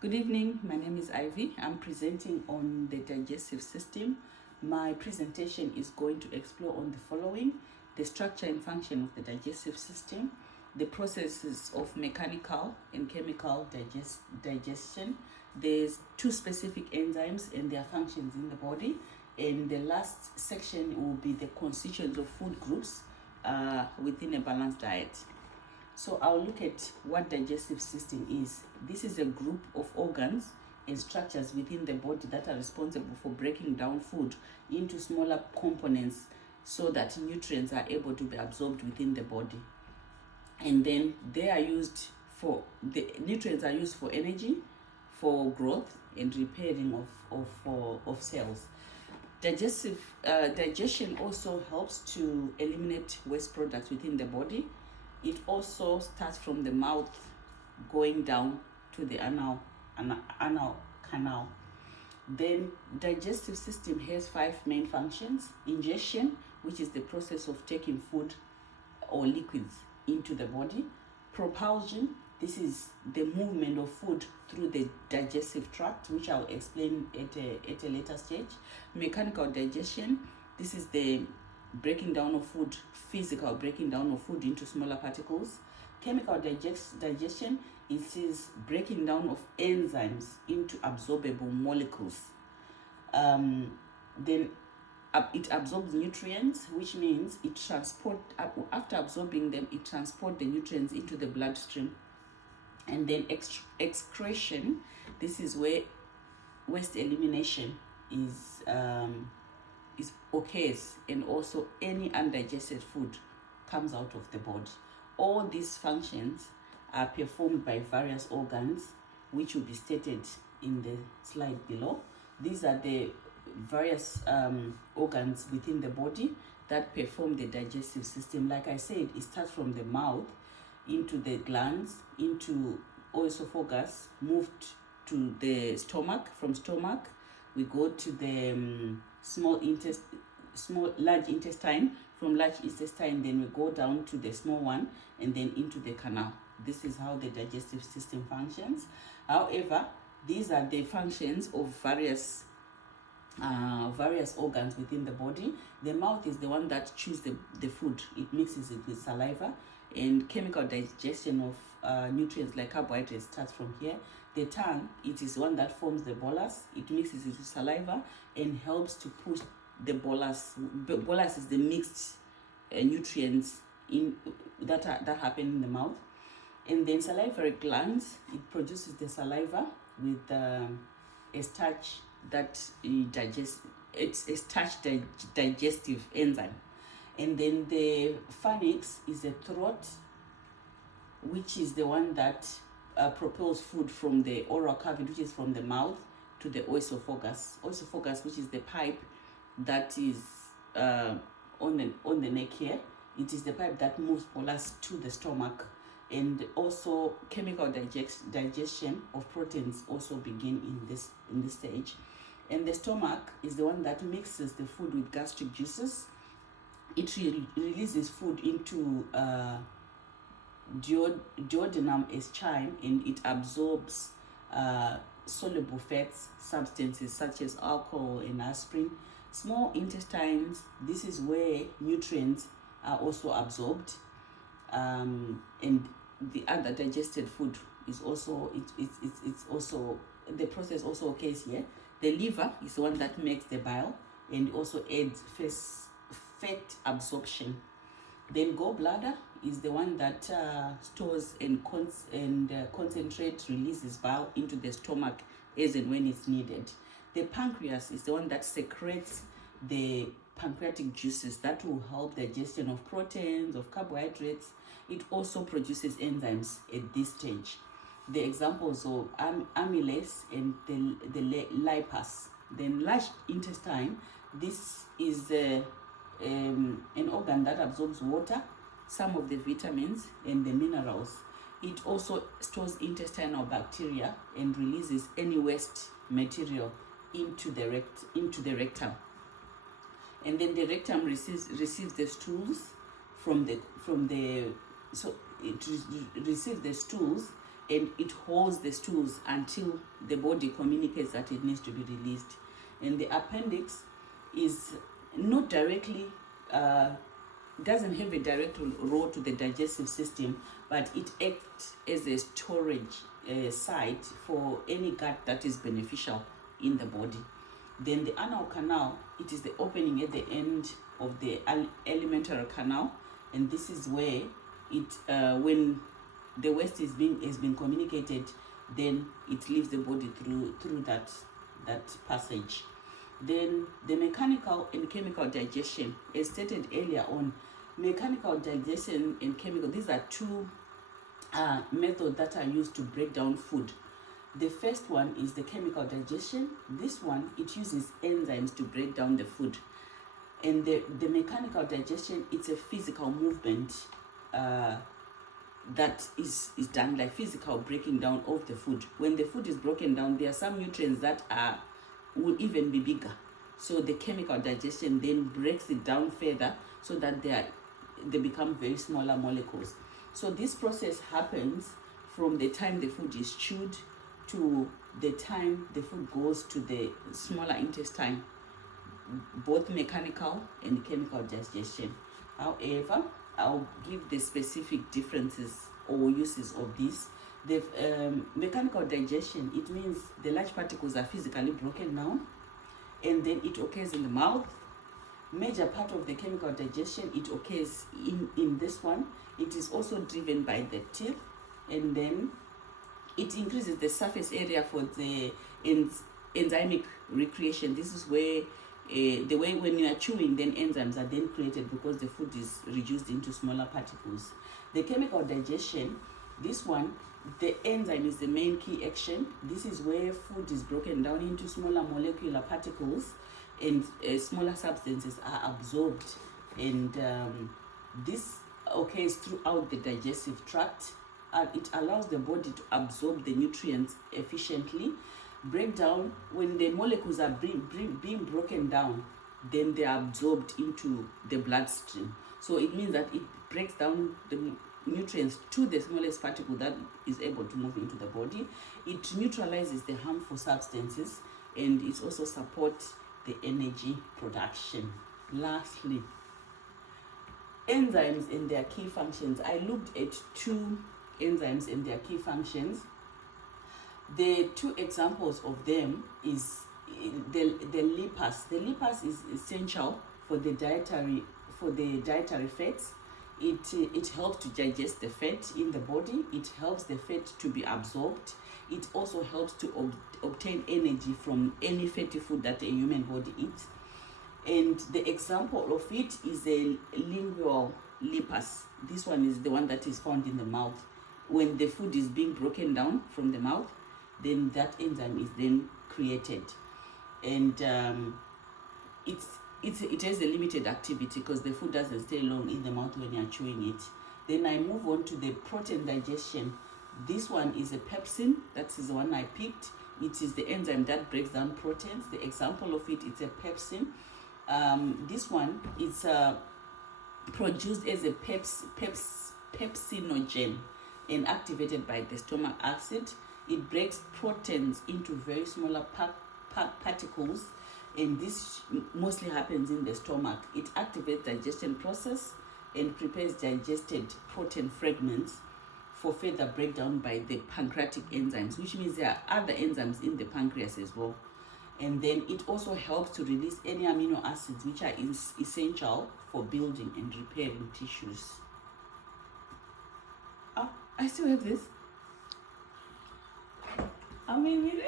Good evening, my name is Ivy. I'm presenting on the digestive system. My presentation is going to explore on the following: the structure and function of the digestive system, the processes of mechanical and chemical digestion. There's two specific enzymes and their functions in the body. And the last section will be the constituents of food groups within a balanced diet. So I'll look at what digestive system is. This is a group of organs and structures within the body that are responsible for breaking down food into smaller components so that nutrients are able to be absorbed within the body. And then the nutrients are used for energy, for growth and repairing of cells. Digestion also helps to eliminate waste products within the body. It also starts from the mouth going down to the anal canal. Then digestive system has 5 main functions: ingestion, which is the process of taking food or liquids into the body; propulsion, this is the movement of food through the digestive tract, which I'll explain at a later stage; mechanical digestion, this is the breaking down of food, physical breaking down of food into smaller particles; chemical digestion, it is breaking down of enzymes into absorbable molecules. Then it absorbs nutrients, which means after absorbing them, it transports the nutrients into the bloodstream. And then excretion, this is where waste elimination occurs, and also any undigested food comes out of the body. All these functions are performed by various organs, which will be stated in the slide below. These are the various organs within the body that perform the digestive system. Like I said, it starts from the mouth into the glands, into oesophagus, moved to the stomach. From stomach, we go to the large intestine. From large intestine, then we go down to the small one, and then into the canal. This is how the digestive system functions. However, these are the functions of various organs within the body. The mouth is the one that chews the food. It mixes it with saliva, and chemical digestion of nutrients like carbohydrates starts from here. The tongue, it is one that forms the bolus. It mixes it with saliva and helps to push the bolus. Bolus is the mixed nutrients that happen in the mouth. And then salivary glands, it produces the saliva with a starch that digests. It's a starch digestive enzyme. And then the pharynx is the throat, which is the one that propels food from the oral cavity, which is from the mouth, to the oesophagus. Oesophagus, which is the pipe that is on the neck here. It is the pipe that moves bolus to the stomach. And also chemical digestion of proteins also begin in this stage. And the stomach is the one that mixes the food with gastric juices. It releases food into duodenum as chyme, and it absorbs soluble fats substances such as alcohol and aspirin. Small intestines, this is where nutrients are also absorbed, and the other digested food is also it's also the process also occurs here. The liver is the one that makes the bile and also aids fat absorption. Then gallbladder is the one that stores and concentrates, releases bile into the stomach as and when it's needed. The pancreas is the one that secretes the pancreatic juices that will help digestion of proteins, of carbohydrates. It also produces enzymes at this stage. The examples of amylase and the lipase. Then large intestine, this is an organ that absorbs water, some of the vitamins and the minerals. It also stores intestinal bacteria and releases any waste material into the rectum. And then the rectum receives the stools from the so it receives the stools and it holds the stools until the body communicates that it needs to be released. And the appendix is not directly, doesn't have a direct role to the digestive system, but it acts as a storage site for any gut that is beneficial in the body. Then the anal canal, it is the opening at the end of the alimentary canal, and this is where it, when the waste has been communicated, then it leaves the body through that passage. Then the mechanical and chemical digestion, as stated earlier on, mechanical digestion and chemical, these are two methods that are used to break down food. The first one is the chemical digestion. This one, it uses enzymes to break down the food. And the mechanical digestion, it's a physical movement that is done, like physical breaking down of the food. When the food is broken down, there are some nutrients that will even be bigger. So the chemical digestion then breaks it down further so that they become very smaller molecules. So this process happens from the time the food is chewed to the time the food goes to the smaller intestine, both mechanical and chemical digestion. However, I'll give the specific differences or uses of this. The mechanical digestion, it means the large particles are physically broken down, and then it occurs in the mouth. Major part of the chemical digestion, it occurs in this one. It is also driven by the teeth, and then it increases the surface area for the enzymic recreation. This is where the way when you are chewing, then enzymes are then created because the food is reduced into smaller particles. The chemical digestion, this one, the enzyme is the main key action. This is where food is broken down into smaller molecular particles, and smaller substances are absorbed, and this occurs throughout the digestive tract. It allows the body to absorb the nutrients efficiently. Breakdown, when the molecules are being broken down, then they are absorbed into the bloodstream. So it means that it breaks down the nutrients to the smallest particle that is able to move into the body. It neutralizes the harmful substances, and it also supports the energy production. Lastly, enzymes and their key functions. I looked at two enzymes and their key functions. The two examples of them is the lipase. The lipase is essential for the dietary fats. It helps to digest the fat in the body. It helps the fat to be absorbed. It also helps to obtain energy from any fatty food that a human body eats. And the example of it is a lingual lipase. This one is the one that is found in the mouth. When the food is being broken down from the mouth, then that enzyme is then created. And it has a limited activity because the food doesn't stay long in the mouth when you're chewing it. Then I move on to the protein digestion. This one is a pepsin. That is the one I picked. It is the enzyme that breaks down proteins. The example of it is a pepsin. This one is produced as a pepsinogen and activated by the stomach acid. It breaks proteins into very smaller particles, and this mostly happens in the stomach. It activates digestion process and prepares digested protein fragments for further breakdown by the pancreatic enzymes, which means there are other enzymes in the pancreas as well. And then it also helps to release any amino acids which are essential for building and repairing tissues. I still have this. How many minutes?